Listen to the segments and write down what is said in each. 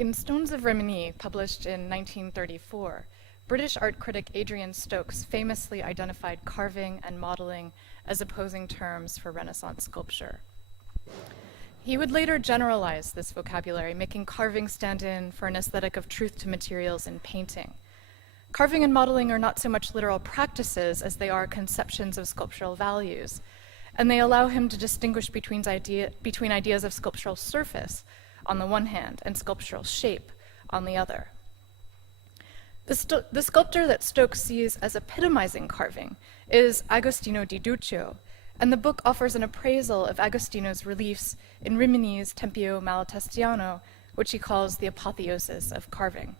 In Stones of Rimini, published in 1934, British art critic Adrian Stokes famously identified carving and modeling as opposing terms for Renaissance sculpture. He would later generalize this vocabulary, making carving stand in for an aesthetic of truth to materials in painting. Carving and modeling are not so much literal practices as they are conceptions of sculptural values, and they allow him to distinguish between ideas of sculptural surface on the one hand and sculptural shape on the other. The sculptor that Stokes sees as epitomizing carving is Agostino di Duccio, and the book offers an appraisal of Agostino's reliefs in Rimini's Tempio Malatestiano, which he calls the apotheosis of carving.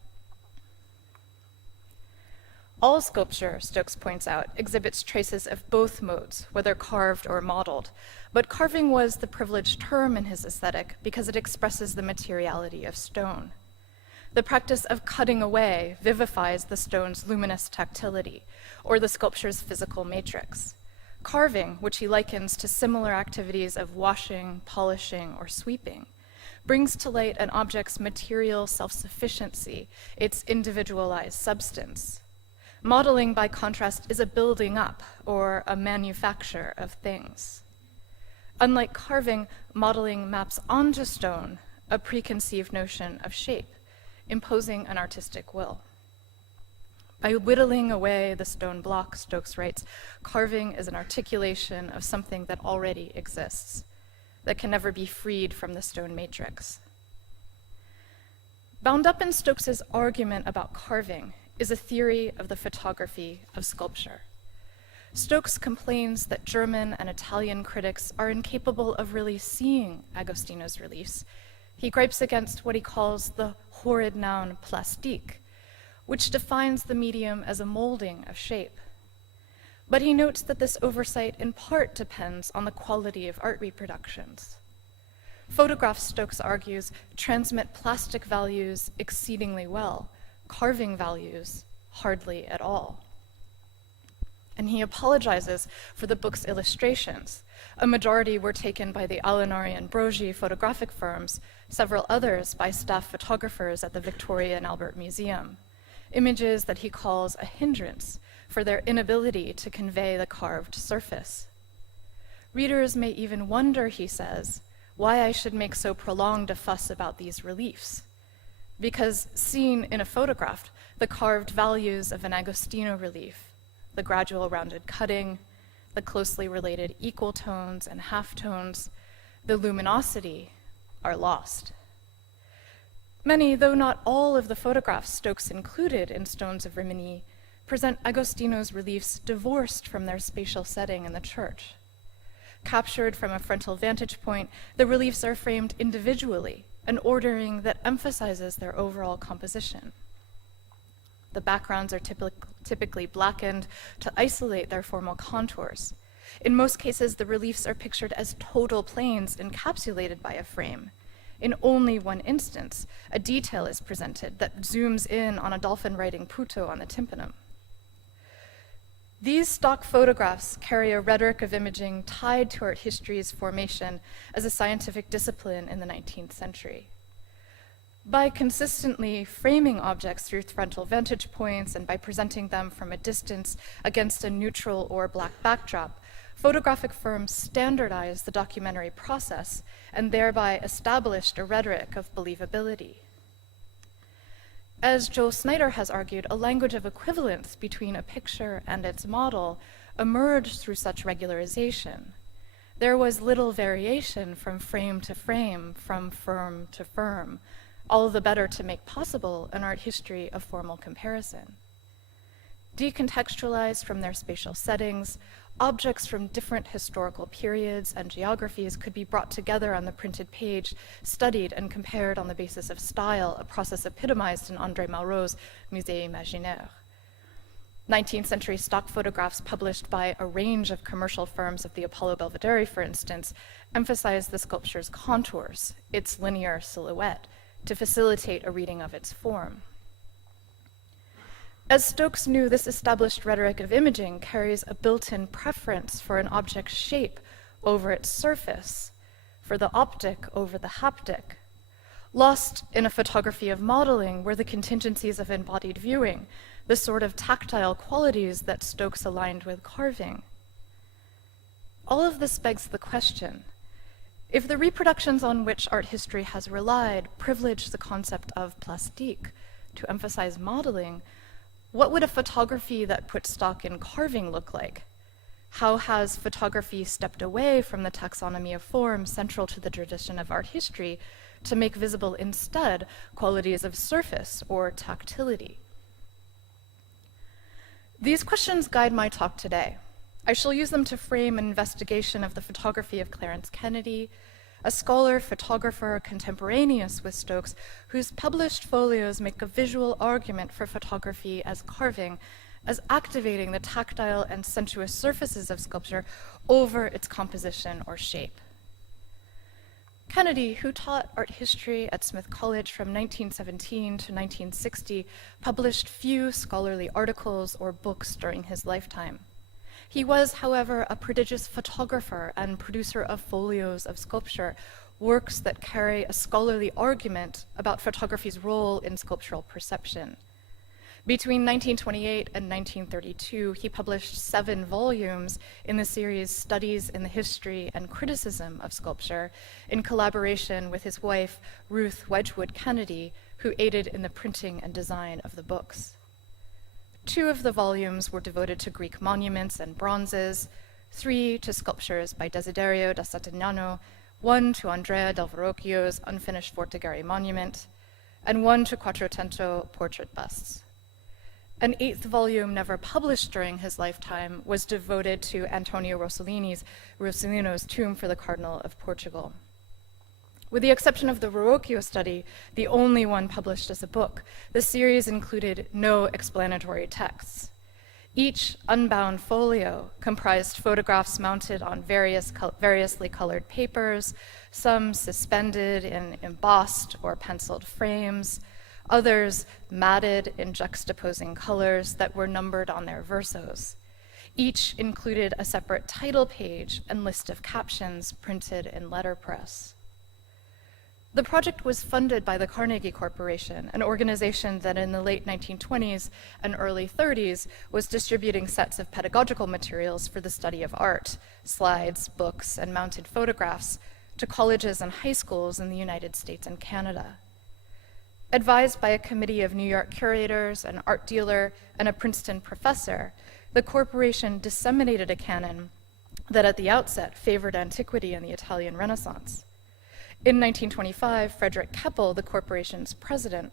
All sculpture, Stokes points out, exhibits traces of both modes, whether carved or modeled, but carving was the privileged term in his aesthetic because it expresses the materiality of stone. The practice of cutting away vivifies the stone's luminous tactility, or the sculpture's physical matrix. Carving, which he likens to similar activities of washing, polishing, or sweeping, brings to light an object's material self-sufficiency, its individualized substance. Modeling, by contrast, is a building up or a manufacture of things. Unlike carving, modeling maps onto stone a preconceived notion of shape, imposing an artistic will. By whittling away the stone block, Stokes writes, carving is an articulation of something that already exists, that can never be freed from the stone matrix. Bound up in Stokes's argument about carving is a theory of the photography of sculpture. Stokes complains that German and Italian critics are incapable of really seeing Agostino's reliefs. He gripes against what he calls the horrid noun plastique, which defines the medium as a molding of shape. But he notes that this oversight in part depends on the quality of art reproductions. Photographs, Stokes argues, transmit plastic values exceedingly well, carving values hardly at all. And he apologizes for the book's illustrations. A majority were taken by the Alinari and Brogi photographic firms, several others by staff photographers at the Victoria and Albert Museum, images that he calls a hindrance for their inability to convey the carved surface. Readers may even wonder, he says, why I should make so prolonged a fuss about these reliefs, because seen in a photograph, the carved values of an Agostino relief, the gradual rounded cutting, the closely related equal tones and half tones, the luminosity, are lost. Many, though not all, of the photographs Stokes included in Stones of Rimini present Agostino's reliefs divorced from their spatial setting in the church. Captured from a frontal vantage point, the reliefs are framed individually, an ordering that emphasizes their overall composition. The backgrounds are typically blackened to isolate their formal contours. In most cases, the reliefs are pictured as total planes encapsulated by a frame. In only one instance, a detail is presented that zooms in on a dolphin riding Puto on the tympanum. These stock photographs carry a rhetoric of imaging tied to art history's formation as a scientific discipline in the 19th century. By consistently framing objects through frontal vantage points and by presenting them from a distance against a neutral or black backdrop, photographic firms standardized the documentary process and thereby established a rhetoric of believability. As Joel Snyder has argued, a language of equivalence between a picture and its model emerged through such regularization. There was little variation from frame to frame, from firm to firm, all the better to make possible an art history of formal comparison. Decontextualized from their spatial settings, objects from different historical periods and geographies could be brought together on the printed page, studied and compared on the basis of style, a process epitomized in André Malraux's Musée Imaginaire. 19th century stock photographs published by a range of commercial firms of the Apollo Belvedere, for instance, emphasize the sculpture's contours, its linear silhouette, to facilitate a reading of its form. As Stokes knew, this established rhetoric of imaging carries a built-in preference for an object's shape over its surface, for the optic over the haptic. Lost in a photography of modeling were the contingencies of embodied viewing, the sort of tactile qualities that Stokes aligned with carving. All of this begs the question, if the reproductions on which art history has relied privilege the concept of plastique to emphasize modeling, what would a photography that put stock in carving look like? How has photography stepped away from the taxonomy of form central to the tradition of art history to make visible instead qualities of surface or tactility? These questions guide my talk today. I shall use them to frame an investigation of the photography of Clarence Kennedy, a scholar, photographer, contemporaneous with Stokes, whose published folios make a visual argument for photography as carving, as activating the tactile and sensuous surfaces of sculpture over its composition or shape. Kennedy, who taught art history at Smith College from 1917 to 1960, published few scholarly articles or books during his lifetime. He was, however, a prodigious photographer and producer of folios of sculpture, works that carry a scholarly argument about photography's role in sculptural perception. Between 1928 and 1932, he published 7 volumes in the series Studies in the History and Criticism of Sculpture, in collaboration with his wife, Ruth Wedgwood Kennedy, who aided in the printing and design of the books. 2 of the volumes were devoted to Greek monuments and bronzes, 3 to sculptures by Desiderio da Saturnino, 1 to Andrea del Verrocchio's unfinished Fortigari monument, and 1 to Quattrocento portrait busts. An 8th volume, never published during his lifetime, was devoted to Antonio Rossellino's Tomb for the Cardinal of Portugal. With the exception of the Verrocchio study, the only one published as a book, the series included no explanatory texts. Each unbound folio comprised photographs mounted on variously colored papers, some suspended in embossed or penciled frames, others matted in juxtaposing colors that were numbered on their versos. Each included a separate title page and list of captions printed in letterpress. The project was funded by the Carnegie Corporation, an organization that in the late 1920s and early 30s was distributing sets of pedagogical materials for the study of art, slides, books, and mounted photographs to colleges and high schools in the United States and Canada. Advised by a committee of New York curators, an art dealer, and a Princeton professor, the corporation disseminated a canon that at the outset favored antiquity and the Italian Renaissance. In 1925, Frederick Keppel, the corporation's president,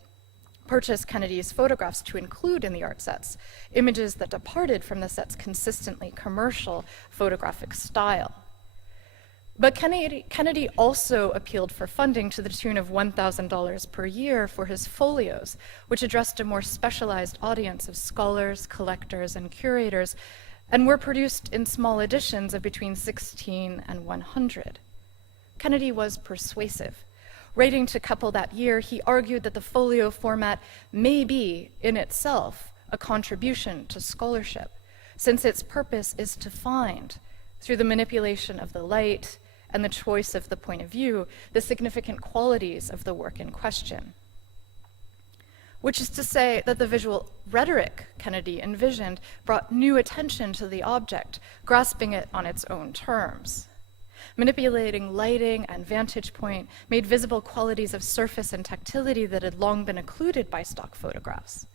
purchased Kennedy's photographs to include in the art sets, images that departed from the set's consistently commercial photographic style. But Kennedy also appealed for funding to the tune of $1,000 per year for his folios, which addressed a more specialized audience of scholars, collectors, and curators, and were produced in small editions of between 16 and 100. Kennedy was persuasive. Writing to Keppel that year, he argued that the folio format may be, in itself, a contribution to scholarship, since its purpose is to find, through the manipulation of the light and the choice of the point of view, the significant qualities of the work in question. Which is to say that the visual rhetoric Kennedy envisioned brought new attention to the object, grasping it on its own terms. Manipulating lighting and vantage point made visible qualities of surface and tactility that had long been occluded by stock photographs.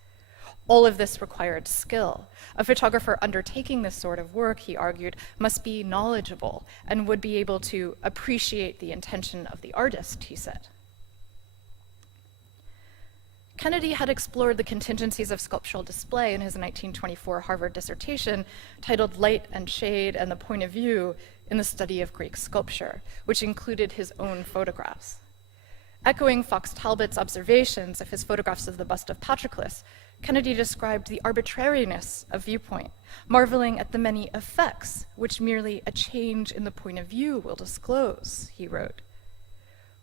All of this required skill. A photographer undertaking this sort of work, he argued, must be knowledgeable and would be able to appreciate the intention of the artist, he said. Kennedy had explored the contingencies of sculptural display in his 1924 Harvard dissertation titled Light and Shade and the Point of View in the Study of Greek Sculpture, which included his own photographs. Echoing Fox Talbot's observations of his photographs of the bust of Patroclus, Kennedy described the arbitrariness of viewpoint, marveling at the many effects which merely a change in the point of view will disclose, he wrote.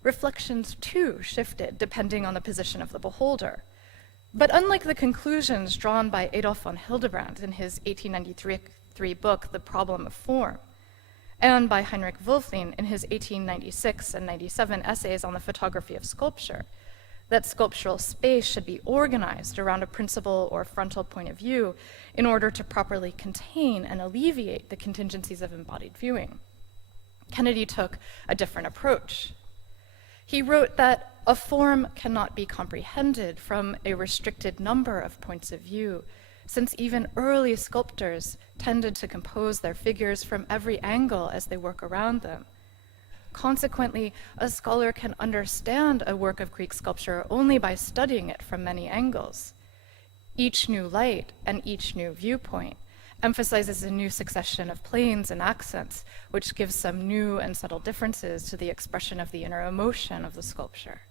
Reflections, too, shifted depending on the position of the beholder. But unlike the conclusions drawn by Adolf von Hildebrand in his 1893 book, The Problem of Form, and by Heinrich Wölfflin in his 1896 and 97 essays on the photography of sculpture, that sculptural space should be organized around a principal or frontal point of view in order to properly contain and alleviate the contingencies of embodied viewing. Kennedy took a different approach. He wrote that a form cannot be comprehended from a restricted number of points of view, since even early sculptors tended to compose their figures from every angle as they work around them. Consequently, a scholar can understand a work of Greek sculpture only by studying it from many angles. Each new light and each new viewpoint emphasizes a new succession of planes and accents, which gives some new and subtle differences to the expression of the inner emotion of the sculpture.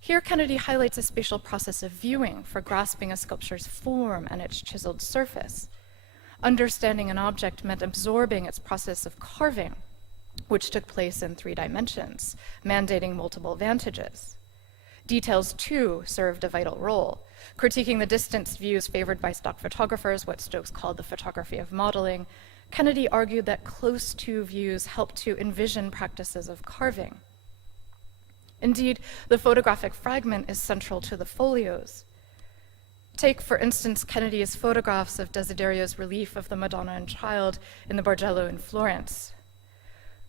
Here, Kennedy highlights a spatial process of viewing for grasping a sculpture's form and its chiseled surface. Understanding an object meant absorbing its process of carving, which took place in 3 dimensions, mandating multiple vantages. Details, too, served a vital role, critiquing the distance views favored by stock photographers, what Stokes called the photography of modeling. Kennedy argued that close-to views helped to envision practices of carving. Indeed, the photographic fragment is central to the folios. Take, for instance, Kennedy's photographs of Desiderio's relief of the Madonna and Child in the Bargello in Florence.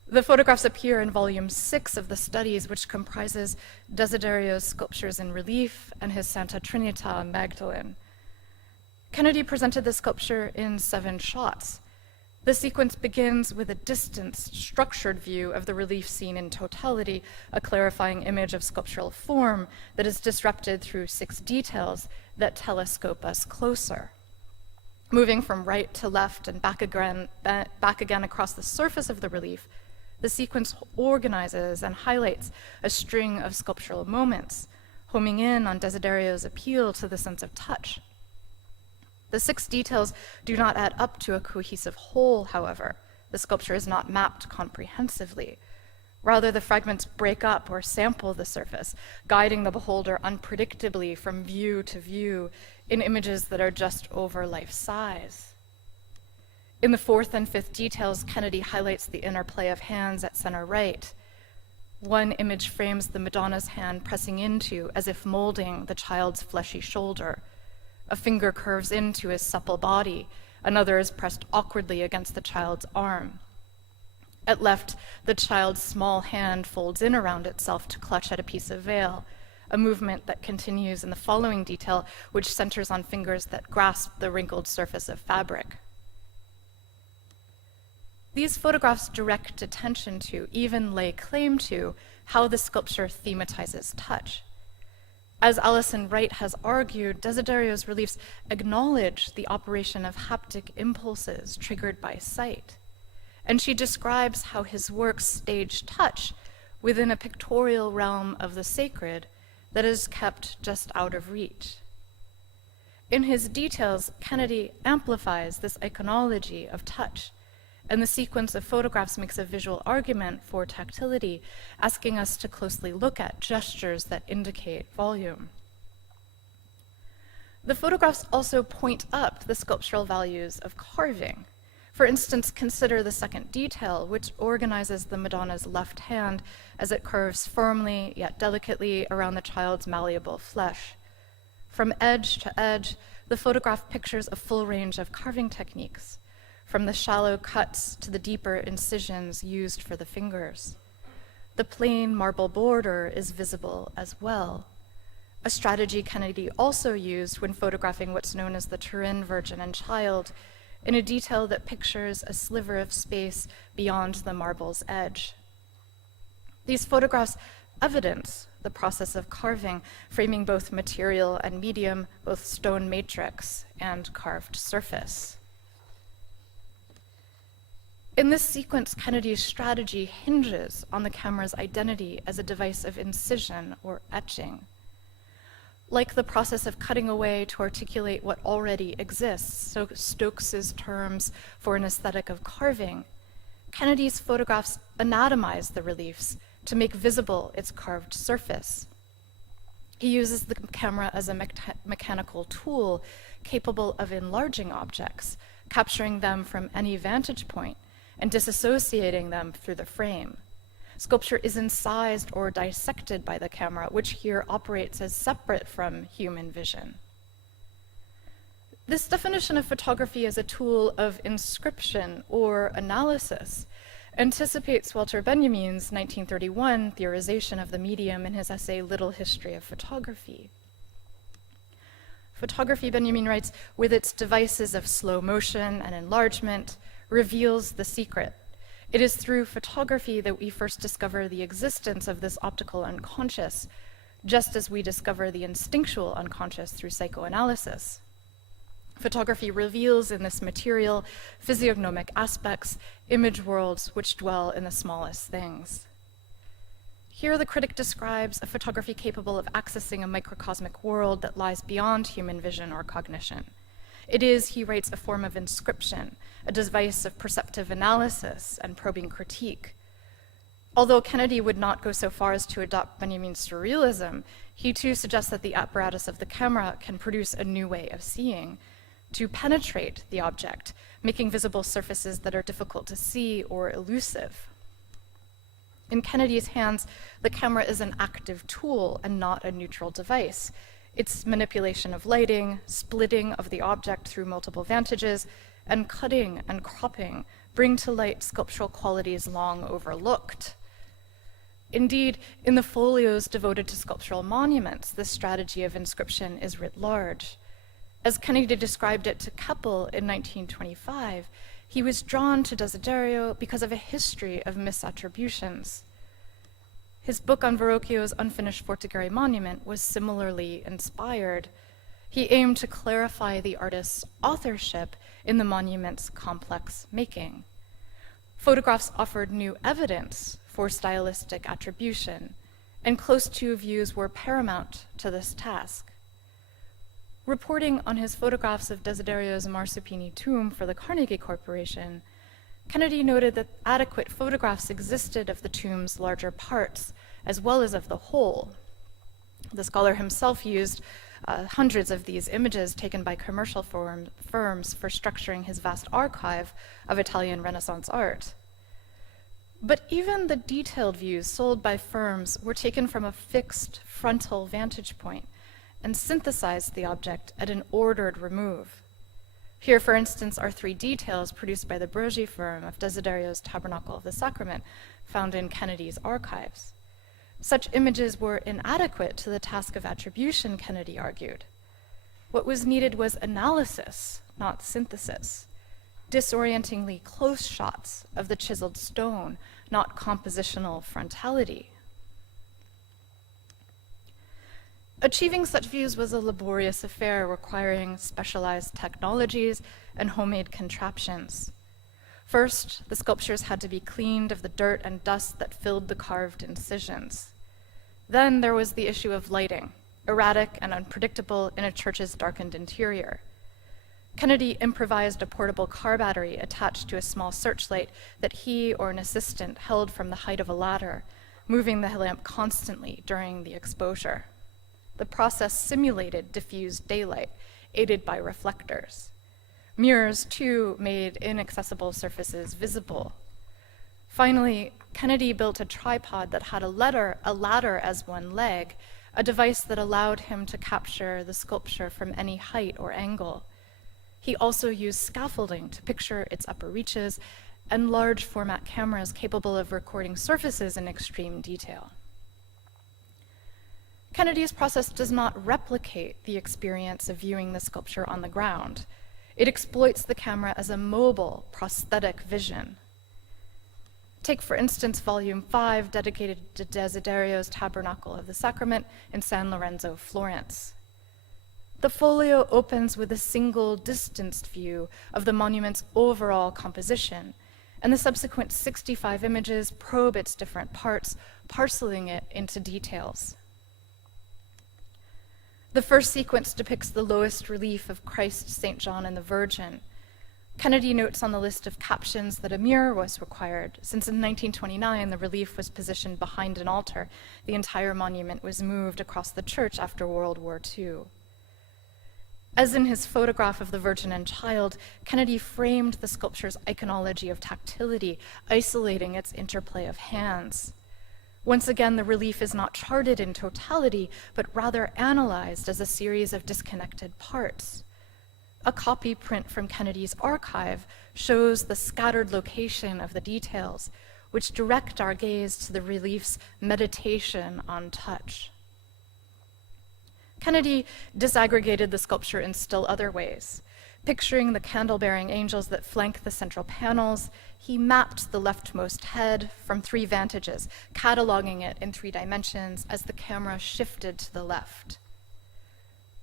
The photographs appear in volume 6 of the studies, which comprises Desiderio's sculptures in relief and his Santa Trinita Magdalene. Kennedy presented the sculpture in 7 shots. The sequence begins with a distanced, structured view of the relief scene in totality, a clarifying image of sculptural form that is disrupted through 6 details that telescope us closer. Moving from right to left and back again across the surface of the relief, the sequence organizes and highlights a string of sculptural moments, homing in on Desiderio's appeal to the sense of touch. The 6 details do not add up to a cohesive whole, however. The sculpture is not mapped comprehensively. Rather, the fragments break up or sample the surface, guiding the beholder unpredictably from view to view in images that are just over life size. In the 4th and 5th details, Kennedy highlights the interplay of hands at center right. One image frames the Madonna's hand pressing into, as if molding, the child's fleshy shoulder. A finger curves into his supple body. Another is pressed awkwardly against the child's arm. At left, the child's small hand folds in around itself to clutch at a piece of veil, a movement that continues in the following detail, which centers on fingers that grasp the wrinkled surface of fabric. These photographs direct attention to, even lay claim to, how the sculpture thematizes touch. As Alison Wright has argued, Desiderio's reliefs acknowledge the operation of haptic impulses triggered by sight, and she describes how his works stage touch within a pictorial realm of the sacred that is kept just out of reach. In his details, Kennedy amplifies this iconology of touch, and the sequence of photographs makes a visual argument for tactility, asking us to closely look at gestures that indicate volume. The photographs also point up the sculptural values of carving. For instance, consider the 2nd detail, which organizes the Madonna's left hand as it curves firmly yet delicately around the child's malleable flesh. From edge to edge, the photograph pictures a full range of carving techniques, from the shallow cuts to the deeper incisions used for the fingers. The plain marble border is visible as well, a strategy Kennedy also used when photographing what's known as the Turin Virgin and Child, in a detail that pictures a sliver of space beyond the marble's edge. These photographs evidence the process of carving, framing both material and medium, both stone matrix and carved surface. In this sequence, Kennedy's strategy hinges on the camera's identity as a device of incision or etching. Like the process of cutting away to articulate what already exists, so Stokes's terms for an aesthetic of carving, Kennedy's photographs anatomize the reliefs to make visible its carved surface. He uses the camera as a mechanical tool capable of enlarging objects, capturing them from any vantage point, and disassociating them through the frame. Sculpture is incised or dissected by the camera, which here operates as separate from human vision. This definition of photography as a tool of inscription or analysis anticipates Walter Benjamin's 1931 theorization of the medium in his essay Little History of Photography. Photography, Benjamin writes, with its devices of slow motion and enlargement, reveals the secret. It is through photography that we first discover the existence of this optical unconscious, just as we discover the instinctual unconscious through psychoanalysis. Photography reveals in this material physiognomic aspects, image worlds which dwell in the smallest things. Here the critic describes a photography capable of accessing a microcosmic world that lies beyond human vision or cognition. It is, he writes, a form of inscription, a device of perceptive analysis and probing critique. Although Kennedy would not go so far as to adopt Benjamin's surrealism, he too suggests that the apparatus of the camera can produce a new way of seeing, to penetrate the object, making visible surfaces that are difficult to see or elusive. In Kennedy's hands, the camera is an active tool and not a neutral device. Its manipulation of lighting, splitting of the object through multiple vantages, and cutting and cropping bring to light sculptural qualities long overlooked. Indeed, in the folios devoted to sculptural monuments, this strategy of inscription is writ large. As Kennedy described it to Keppel in 1925, he was drawn to Desiderio because of a history of misattributions. His book on Verrocchio's unfinished Fortigari monument was similarly inspired. He aimed to clarify the artist's authorship in the monument's complex making. Photographs offered new evidence for stylistic attribution, and close-to views were paramount to this task. Reporting on his photographs of Desiderio's Marsupini tomb for the Carnegie Corporation, Kennedy noted that adequate photographs existed of the tomb's larger parts, as well as of the whole. The scholar himself used hundreds of these images taken by commercial firms for structuring his vast archive of Italian Renaissance art. But even the detailed views sold by firms were taken from a fixed frontal vantage point and synthesized the object at an ordered remove. Here, for instance, are 3 details produced by the Brogi firm of Desiderio's Tabernacle of the Sacrament, found in Kennedy's archives. Such images were inadequate to the task of attribution, Kennedy argued. What was needed was analysis, not synthesis, disorientingly close shots of the chiseled stone, not compositional frontality. Achieving such views was a laborious affair requiring specialized technologies and homemade contraptions. First, the sculptures had to be cleaned of the dirt and dust that filled the carved incisions. Then there was the issue of lighting, erratic and unpredictable in a church's darkened interior. Kennedy improvised a portable car battery attached to a small searchlight that he or an assistant held from the height of a ladder, moving the lamp constantly during the exposure. The process simulated diffused daylight, aided by reflectors. Mirrors, too, made inaccessible surfaces visible. Finally, Kennedy built a tripod that had a ladder as one leg, a device that allowed him to capture the sculpture from any height or angle. He also used scaffolding to picture its upper reaches and large format cameras capable of recording surfaces in extreme detail. Kennedy's process does not replicate the experience of viewing the sculpture on the ground. It exploits the camera as a mobile, prosthetic vision. Take, for instance, Volume 5, dedicated to Desiderio's Tabernacle of the Sacrament in San Lorenzo, Florence. The folio opens with a single distanced view of the monument's overall composition, and the subsequent 65 images probe its different parts, parceling it into details. The first sequence depicts the lowest relief of Christ, St. John, and the Virgin. Kennedy notes on the list of captions that a mirror was required, since in 1929 the relief was positioned behind an altar. The entire monument was moved across the church after World War II. As in his photograph of the Virgin and Child, Kennedy framed the sculpture's iconology of tactility, isolating its interplay of hands. Once again, the relief is not charted in totality, but rather analyzed as a series of disconnected parts. A copy print from Kennedy's archive shows the scattered location of the details, which direct our gaze to the relief's meditation on touch. Kennedy disaggregated the sculpture in still other ways. Picturing the candle-bearing angels that flank the central panels, he mapped the leftmost head from 3 vantages, cataloging it in 3 dimensions as the camera shifted to the left.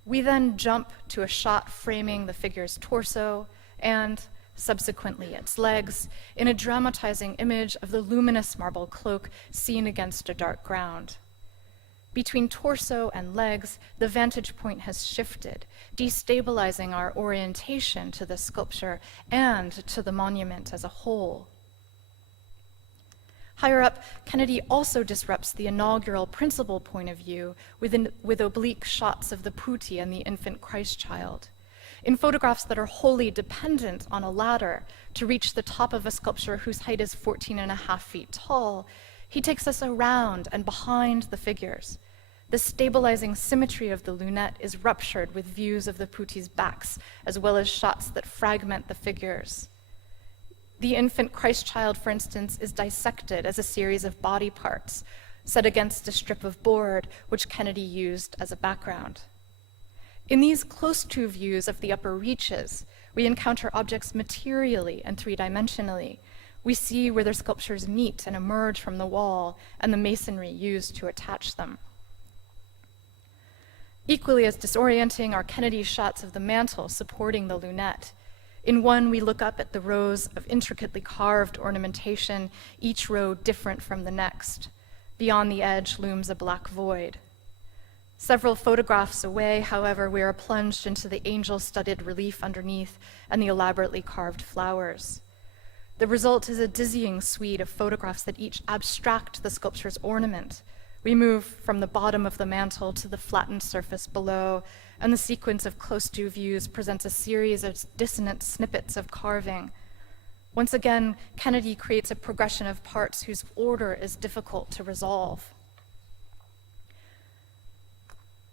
We then jump to a shot framing the figure's torso and, subsequently, its legs, in a dramatizing image of the luminous marble cloak seen against a dark ground. Between torso and legs, the vantage point has shifted, destabilizing our orientation to the sculpture and to the monument as a whole. Higher up, Kennedy also disrupts the inaugural principal point of view with oblique shots of the putti and the infant Christ child. In photographs that are wholly dependent on a ladder to reach the top of a sculpture whose height is 14.5 feet tall, he takes us around and behind the figures. The stabilizing symmetry of the lunette is ruptured with views of the putti's backs, as well as shots that fragment the figures. The infant Christ child, for instance, is dissected as a series of body parts, set against a strip of board, which Kennedy used as a background. In these close-to views of the upper reaches, we encounter objects materially and 3-dimensionally. We see where their sculptures meet and emerge from the wall and the masonry used to attach them. Equally as disorienting are Kennedy's shots of the mantle supporting the lunette. In one, we look up at the rows of intricately carved ornamentation, each row different from the next. Beyond the edge looms a black void. Several photographs away, however, we are plunged into the angel-studded relief underneath and the elaborately carved flowers. The result is a dizzying suite of photographs that each abstract the sculpture's ornament. We move from the bottom of the mantle to the flattened surface below, and the sequence of close-to views presents a series of dissonant snippets of carving. Once again, Kennedy creates a progression of parts whose order is difficult to resolve.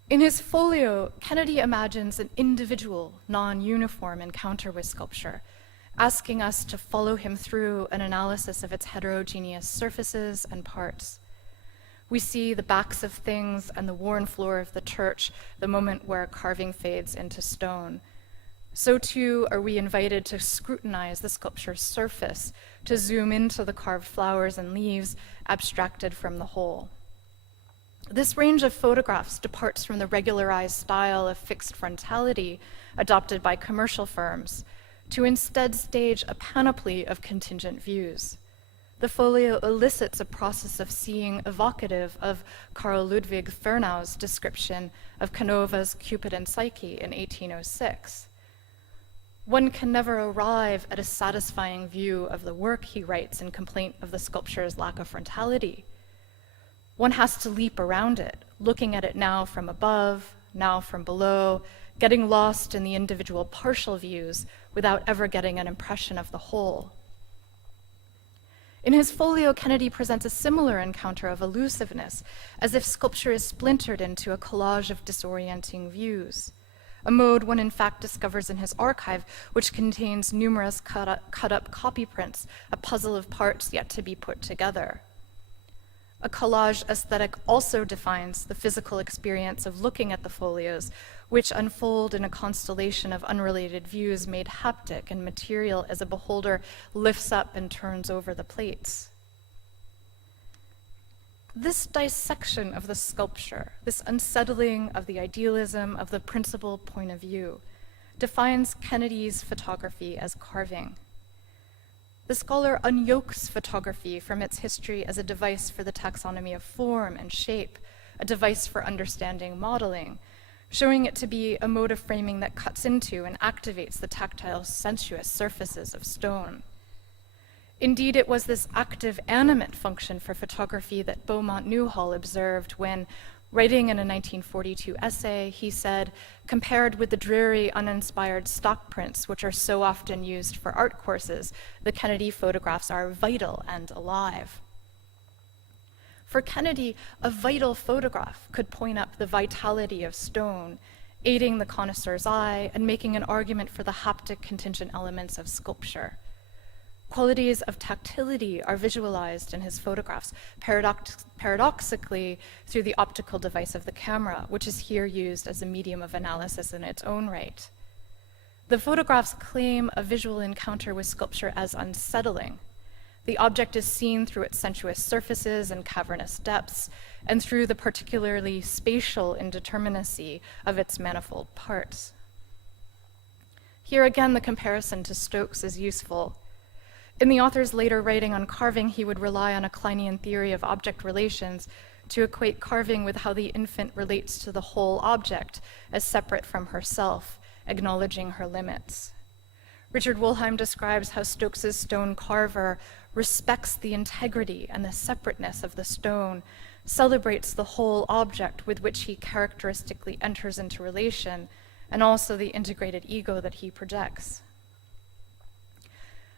In his folio, Kennedy imagines an individual, non-uniform encounter with sculpture, asking us to follow him through an analysis of its heterogeneous surfaces and parts. We see the backs of things and the worn floor of the church, the moment where carving fades into stone. So too are we invited to scrutinize the sculpture's surface, to zoom into the carved flowers and leaves abstracted from the whole. This range of photographs departs from the regularized style of fixed frontality adopted by commercial firms, to instead stage a panoply of contingent views. The folio elicits a process of seeing evocative of Carl Ludwig Fernau's description of Canova's Cupid and Psyche in 1806. One can never arrive at a satisfying view of the work, he writes in complaint of the sculpture's lack of frontality. One has to leap around it, looking at it now from above, now from below, getting lost in the individual partial views without ever getting an impression of the whole. In his folio, Kennedy presents a similar encounter of elusiveness, as if sculpture is splintered into a collage of disorienting views, a mode one in fact discovers in his archive, which contains numerous cut-up copy prints, a puzzle of parts yet to be put together. A collage aesthetic also defines the physical experience of looking at the folios, which unfold in a constellation of unrelated views made haptic and material as a beholder lifts up and turns over the plates. This dissection of the sculpture, this unsettling of the idealism of the principal point of view, defines Kennedy's photography as carving. The scholar unyokes photography from its history as a device for the taxonomy of form and shape, a device for understanding modeling, showing it to be a mode of framing that cuts into and activates the tactile, sensuous surfaces of stone. Indeed, it was this active, animate function for photography that Beaumont Newhall observed when, Writing in a 1942 essay, he said, compared with the dreary, uninspired stock prints which are so often used for art courses, the Kennedy photographs are vital and alive. For Kennedy, a vital photograph could point up the vitality of stone, aiding the connoisseur's eye and making an argument for the haptic contingent elements of sculpture. Qualities of tactility are visualized in his photographs, paradoxically through the optical device of the camera, which is here used as a medium of analysis in its own right. The photographs claim a visual encounter with sculpture as unsettling. The object is seen through its sensuous surfaces and cavernous depths, and through the particularly spatial indeterminacy of its manifold parts. Here again, the comparison to Stokes is useful. In the author's later writing on carving, he would rely on a Kleinian theory of object relations to equate carving with how the infant relates to the whole object as separate from herself, acknowledging her limits. Richard Wollheim describes how Stokes's stone carver respects the integrity and the separateness of the stone, celebrates the whole object with which he characteristically enters into relation, and also the integrated ego that he projects.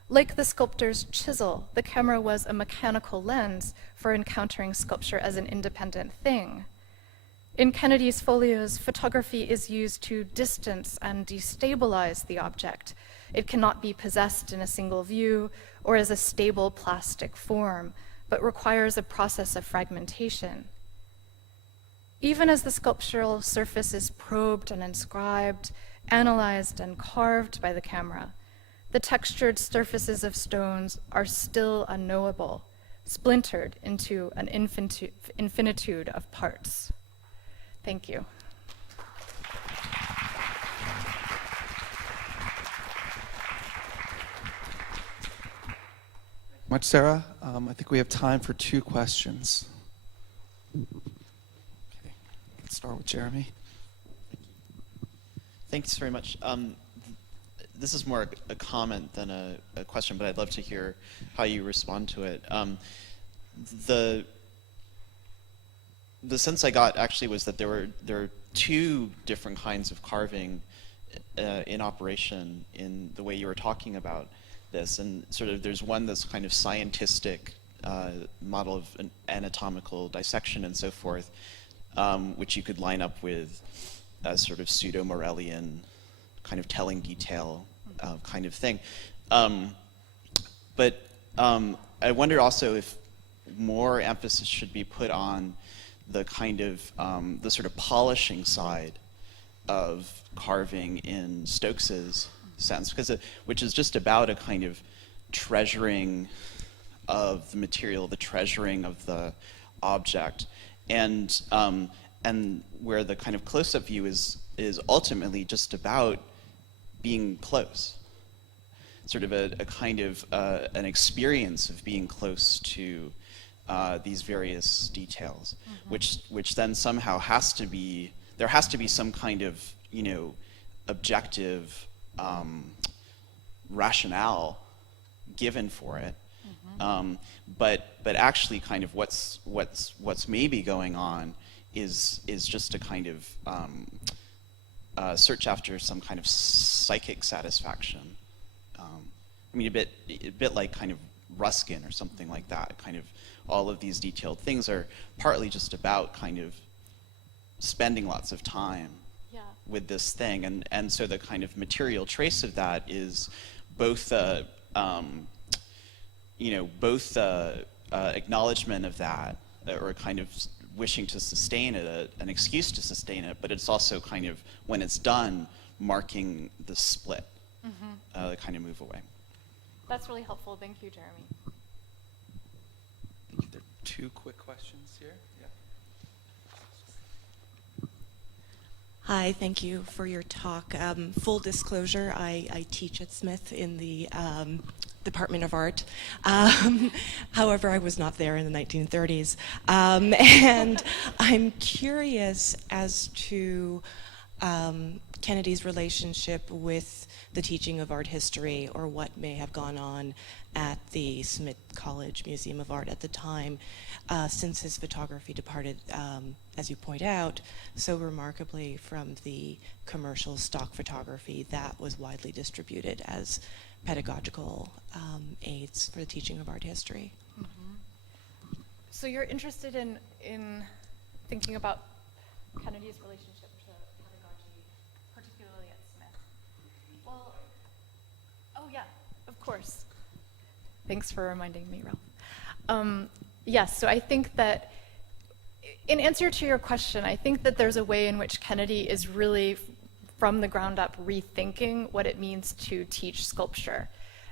Like the sculptor's chisel, the camera was a mechanical lens for encountering sculpture as an independent thing. In Kennedy's Folios, photography is used to distance and destabilize the object. It cannot be possessed in a single view or as a stable plastic form, but requires a process of fragmentation. Even as the sculptural surface is probed and inscribed, analyzed and carved by the camera, the textured surfaces of stones are still unknowable, splintered into an infinitude of parts. Thank you. Much, Sarah. I think we have time for 2 questions. Okay, let's start with Jeremy. Thanks very much. This is more a comment than a question, but I'd love to hear how you respond to it. The sense I got actually was that there are 2 different kinds of carving in operation in the way you were talking about this, and sort of there's one that's kind of scientistic model of an anatomical dissection and so forth, which you could line up with a sort of pseudo-Morellian kind of telling detail kind of thing. But I wonder also if more emphasis should be put on the kind of the sort of polishing side of carving in Stokes's sense, which is just about a kind of treasuring of the material, the treasuring of the object, and where the kind of close-up view is ultimately just about being close, sort of a kind of an experience of being close to these various details, which then somehow there has to be some kind of, objective rationale given for it. But actually kind of what's maybe going on is just a kind of search after some kind of psychic satisfaction. I mean, a bit like kind of Ruskin or something like that. Kind of all of these detailed things are partly just about kind of spending lots of time with this thing, and so the kind of material trace of that is both acknowledgement of that, or kind of wishing to sustain it, an excuse to sustain it, but it's also kind of, when it's done, marking the split, the kind of move away. That's really helpful. Thank you, Jeremy. I think there are 2 quick questions here. Yeah. Hi, thank you for your talk. Full disclosure, I teach at Smith in the Department of Art. However, I was not there in the 1930s. And I'm curious as to Kennedy's relationship with the teaching of art history, or what may have gone on at the Smith College Museum of Art at the time, since his photography departed, as you point out, so remarkably from the commercial stock photography that was widely distributed as pedagogical aids for the teaching of art history. So you're interested in thinking about Kennedy's relationship to pedagogy, particularly at Smith? Well, oh yeah, of course. Thanks for reminding me, Ralph. Yes, so I think that in answer to your question, I think that there's a way in which Kennedy is really, from the ground up, rethinking what it means to teach sculpture.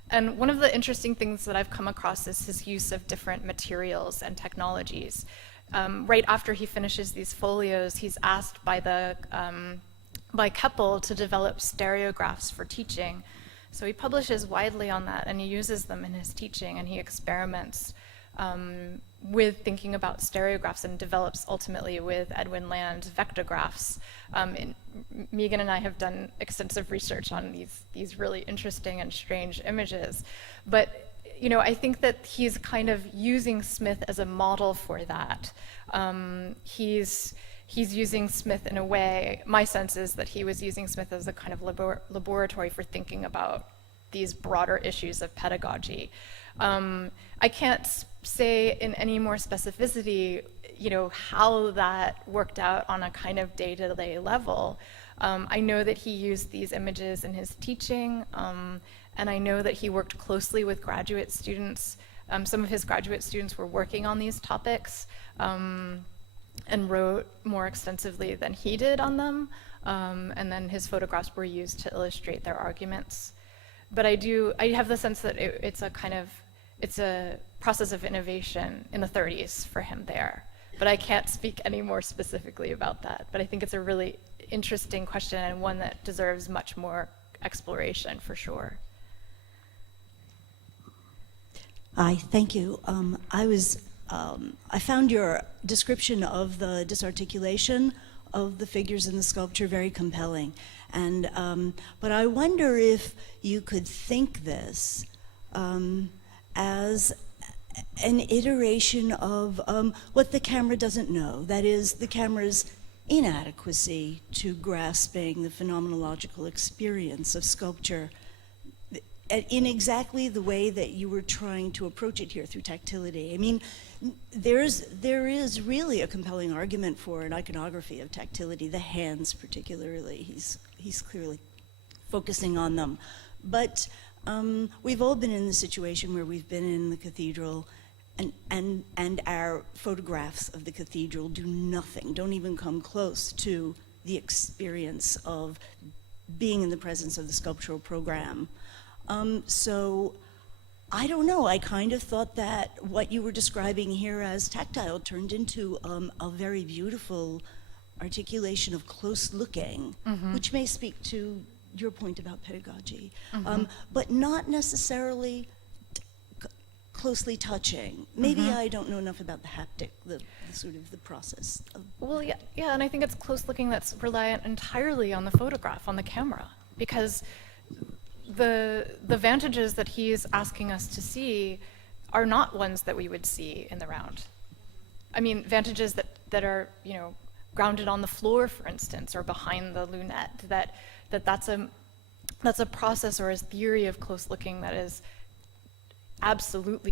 And one of the interesting things that I've come across is his use of different materials and technologies. Right after he finishes these folios, he's asked by Keppel to develop stereographs for teaching. So he publishes widely on that, and he uses them in his teaching, and he experiments with thinking about stereographs, and develops ultimately with Edwin Land vectographs. Megan and I have done extensive research on these really interesting and strange images. But I think that he's kind of using Smith as a model for that. He's using Smith in a way, my sense is that he was using Smith as a kind of laboratory for thinking about these broader issues of pedagogy. I can't say in any more specificity, how that worked out on a kind of day-to-day level. I know that he used these images in his teaching, and I know that he worked closely with graduate students. Some of his graduate students were working on these topics and wrote more extensively than he did on them, and then his photographs were used to illustrate their arguments. But I have the sense that it's a process of innovation in the 30s for him there. But I can't speak any more specifically about that. But I think it's a really interesting question, and one that deserves much more exploration for sure. Hi, thank you. I found your description of the disarticulation of the figures in the sculpture very compelling. And but I wonder if you could think this as an iteration of what the camera doesn't know. That is, the camera's inadequacy to grasping the phenomenological experience of sculpture in exactly the way that you were trying to approach it here through tactility. I mean, there is really a compelling argument for an iconography of tactility, the hands particularly. He's clearly focusing on them. But we've all been in the situation where we've been in the cathedral and our photographs of the cathedral do nothing, don't even come close to the experience of being in the presence of the sculptural program. So I don't know, I kind of thought that what you were describing here as tactile turned into a very beautiful articulation of close looking, which may speak to your point about pedagogy, but not necessarily closely touching. Maybe I don't know enough about the haptic, the sort of the process. Well, yeah, and I think it's close looking that's reliant entirely on the photograph, on the camera, because the vantages that he's asking us to see are not ones that we would see in the round. I mean, vantages that are, grounded on the floor, for instance, or behind the lunette, that's a process or a theory of close looking that is absolutely